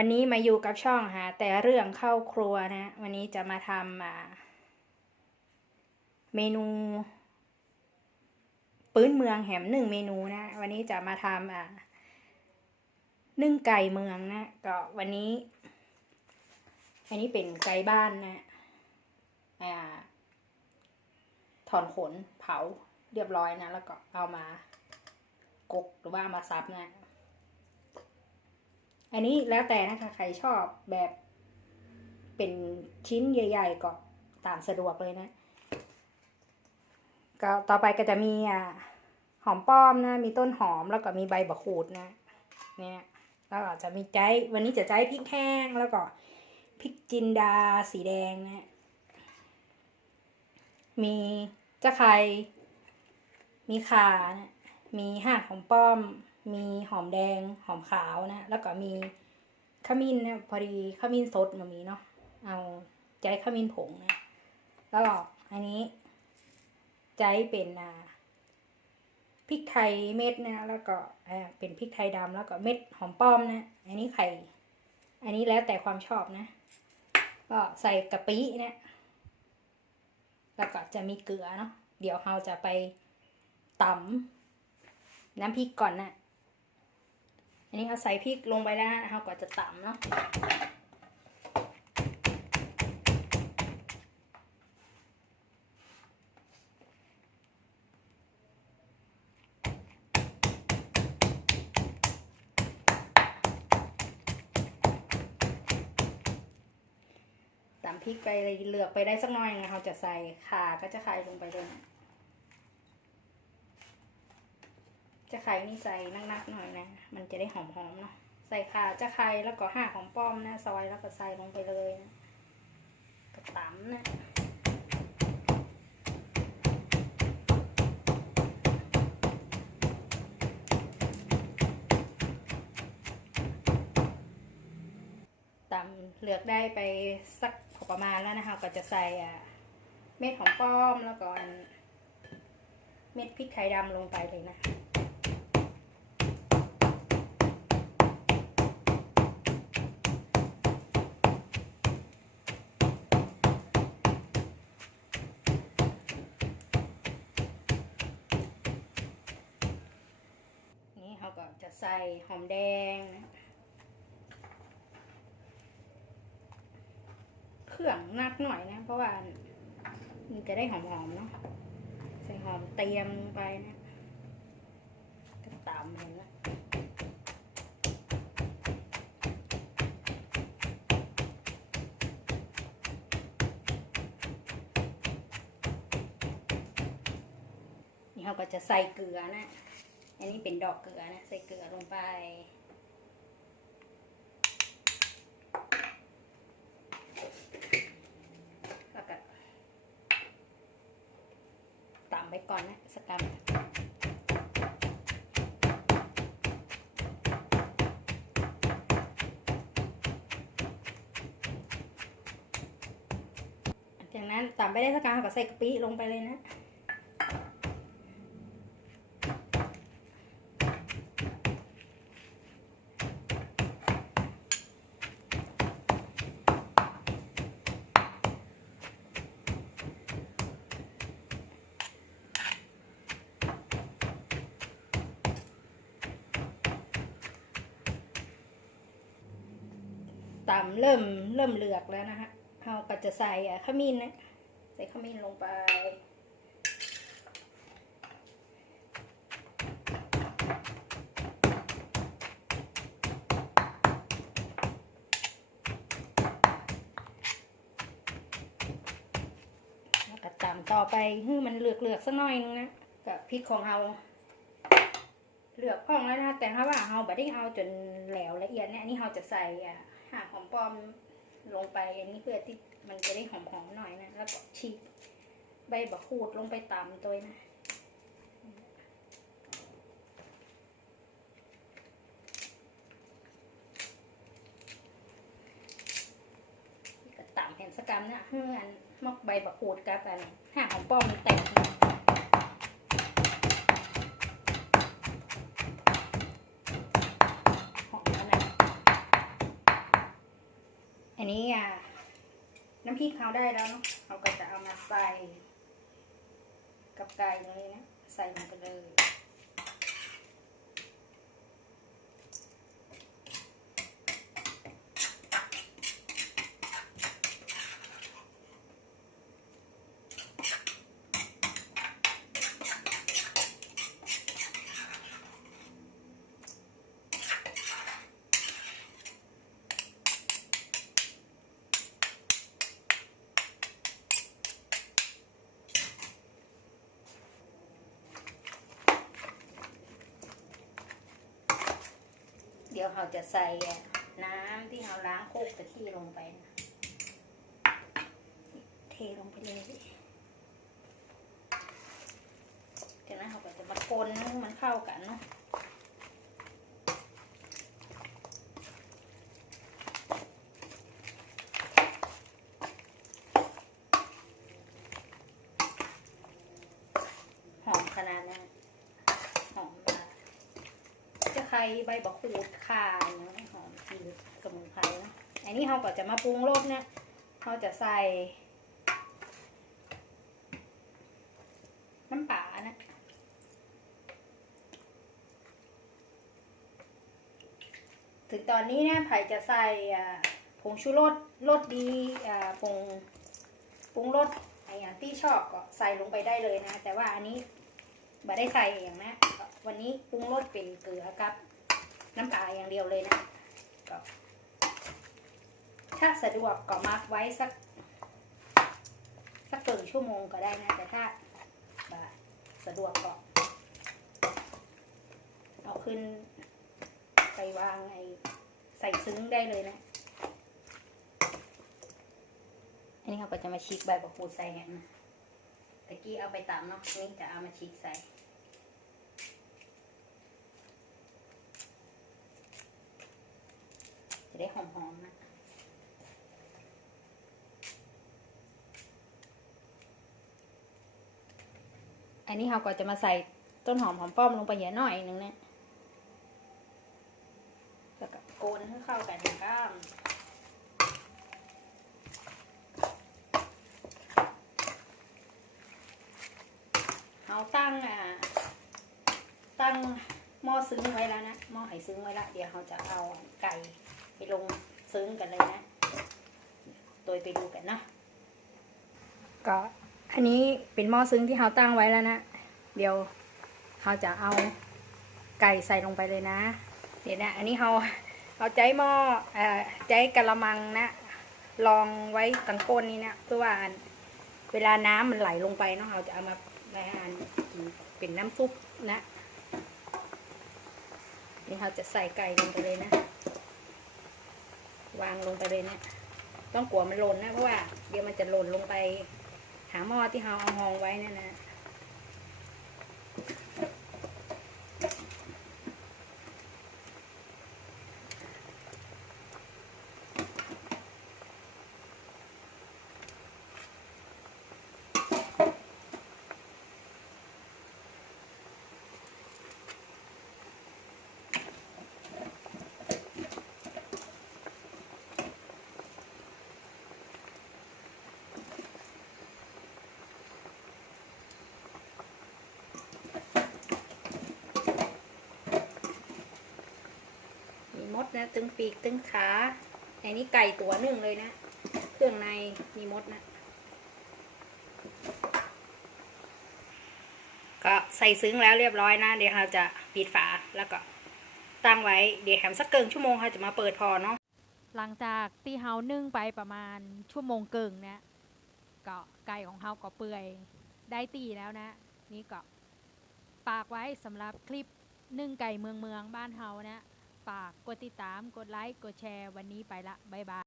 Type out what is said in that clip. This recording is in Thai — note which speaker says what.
Speaker 1: วันนี้มาอยู่กับช่องหาแต่เรื่องเข้าครัวนะ วันนี้จะมาทำเมนู ปื้นเมืองแหมหนึ่งเมนูนะ วันนี้จะมาทำนึ่งไก่เมืองนะ ก็วันนี้ อันนี้เป็นไก่บ้านนะอ่าถอนขนเผาเรียบร้อยนะ แล้วก็เอามากกหรือว่ามาซับนะ อันนี้แล้วแต่นะคะ ใครชอบแบบเป็นชิ้นใหญ่ ๆ ก็ตามสะดวกเลยนะ ก็ต่อไปก็จะมีอ่าหอมป้อมนะ มีต้นหอมแล้วก็มีใบบักขูดนะเนี่ยแล้วก็จะมีใจวันนี้จะใจพริกแห้งแล้วก็พริกจินดาสีแดงนะมีจะไครมีขานะมีห่ากหอมป้อม มีหอมแดงหอมขาวนะ แล้วก็มีขมิ้นนะพอดีขมิ้นสดมันมีเนาะเอาใจขมิ้นผงนะแล้วก็อันนี้ใจเป็นอ่าพริกไทยเม็ดนะแล้วก็เป็นพริกไทยดำแล้วก็เม็ดหอมป้อมนะอันนี้ไข่ อันนี้แล้วแต่ความชอบนะ ก็ใส่กะปินะแล้วก็จะมีเกลือเนาะเดี๋ยวเราจะไปตำน้ำพริกก่อนนะ นนี้เราใส่พริกลงไปแล้วนะเราก็จะตำเนาะตำพริกไปเลยเหลือกไปได้สักหน่อยนะเราจะใส่ขาก็จะไข่ลงไปเลยนะ จะไข่นี่ใส่นักๆหน่อยนะ มันจะได้หอมๆเนาะ ใส่ข่าจะไข่แล้วก็ห่าของป้อมนะซอยแล้วก็ใส่ลงไปเลยนะกระตำนะตำเลือกได้ไปสักพอประมาณแล้วนะคะ ก็จะใส่อะเม็ดของป้อมแล้วก็อันเม็ดพริกไทยดำลงไปเลยนะ นี่เขาก็จะ ใส่หอมแดงนะเครื่องนักหน่อยนะ เพราะว่ามันจะได้หอมๆเนาะใส่หอมเตรียมไปนะก็ตามเลยนะนี่เขาก็จะใส่เกลือนะ อันนี้เป็นดอกเกลือนะ ใส่เกลือลงไป แล้วก็ตามไปก่อนนะสกกัมจากนั้นตามไปได้สกกัมก็ใส่กะปิลงไปเลยนะ ตำเริ่มเริ่มเหลือกแล้วนะฮะเราก็จะใส่ขมิ้นนะ ใส่ขมิ้นลงไป แล้วก็ตำต่อไปให้มันเหลือกเหลือกสักหน่อยนึงนะ กับพริกของเราเหลือกพองแล้วนะคะแต่ถ้าว่าเราไม่ได้เอาจนแหลวละเอียดเนี่ยอันนี้เราจะใส่อะ หากหอมป้อมลงไปอันนี้เพื่อที่มันจะได้หอมๆหน่อยนะ แล้วก็ฉีกใบบักูดลงไปตำตัวนะก็ตำเห็นสกรรมนะเพื่อนมอกใบบักูดกับอันหากหอมป้อมแตกนะ หอมแล้วนะ นี้อะน้ำพริกเขาได้แล้วเนาะเราก็จะเอามาใส่ กับไก่เลยนะ ใส่ลงไปเลย เราจะใส่น้ำที่เราล้างโคกตะทิลงไปนะเทลงไปเลยจากนั้นเราก็จะมาคนให้มันเข้ากันเนาะหอมขนาดนั้นหอมมาก จะใครใบบักขูดข่าอย่างเงี้ยหอมกลินสมุนไพรเนาะอันนี้เราก็จะมาปรุงรสเนี่ยเราจะใส่ น้ำปลานะถึงตอนนี้เนี่ยไผ่จะใส่ผงชูรสรสดีผงปรุงรสอะไอย่างที่ชอบก็ใส่ลงไปได้เลยนะ แต่ว่าอันนี้บ่ได้ใส่อย่างนะ วันนี้ปรุงรสเป็นเกลือกับ น้ำปลาอย่างเดียวเลยนะก็ถ้าสะดวกก็มาร์กไว้สัก สักเกินชั่วโมงก็ได้นะ แต่ถ้าสะดวกก็เอาขึ้นไปวางไอใส่ซึ้งได้เลยนะ อันนี้เราก็จะมาฉีกใบบักคูดใส่แฮมตะกี้เอาไปตำเนาะนี่จะเอามาฉีกใส่ จะ ได้หอมๆนะอันนี้เราก็จะมาใส่ต้นหอมหอมป้อมลงไปเยอะหน่อยนึงเนะแล้วก็โกนให้เข้ากันข้ามเราตั้งอ่าตั้ง หม้อซึ้งไว้แล้วนะหม้อไห่ซึ้งไว้ละเดี๋ยวเราจะเอาไก่ไปลงซึ้งกันเลยนะโดยไปดูกันนะก็อันนี้เป็นหม้อซึ้งที่เราตั้งไว้แล้วนะเดี๋ยวเราจะเอาไก่ใส่ลงไปเลยนะ เดี๋ยวนะอันนี้เราเอาใจหม้อเอ่อใจกะละมังนะลองไว้ตังก้นนี้นะเพื่อว่าเวลาน้ำมันไหลลงไปเนาะเราจะเอามาในอันเป็นน้ำซุปนะ นี่เราจะใส่ไก่ลงไปเลยนะ วางลงไปเลยเนะี่ยต้องกลัวมันหล่นนะเพราะว่าเดี๋ยวมันจะหล่นลงไปหาหม้อที่เราเอาหองไว้นั่นนะ นะ ตึงปีกตึงขาอันนี้ไก่ตัวหนึ่งเลยนะ เครื่องในมีมดนะ ก็ใส่ซึ้งแล้วเรียบร้อยนะ เดี๋ยวเราจะปิดฝาแล้วก็ตั้งไว้ เดี๋ยวแถมสักเกินชั่วโมงเราจะมาเปิดพอเนาะ
Speaker 2: หลังจากที่เฮานึ่งไปประมาณชั่วโมงเกิงเนี่ยก็ไก่ของเฮาก็เปื่อยได้ตีแล้วนะ นี่ก็ฝากไว้สำหรับคลิปนึ่งไก่เมืองเมืองบ้านเฮานะ ฝาก กดติดตาม กดไลค์ กดแชร์ วันนี้ไปละ บ๊ายบาย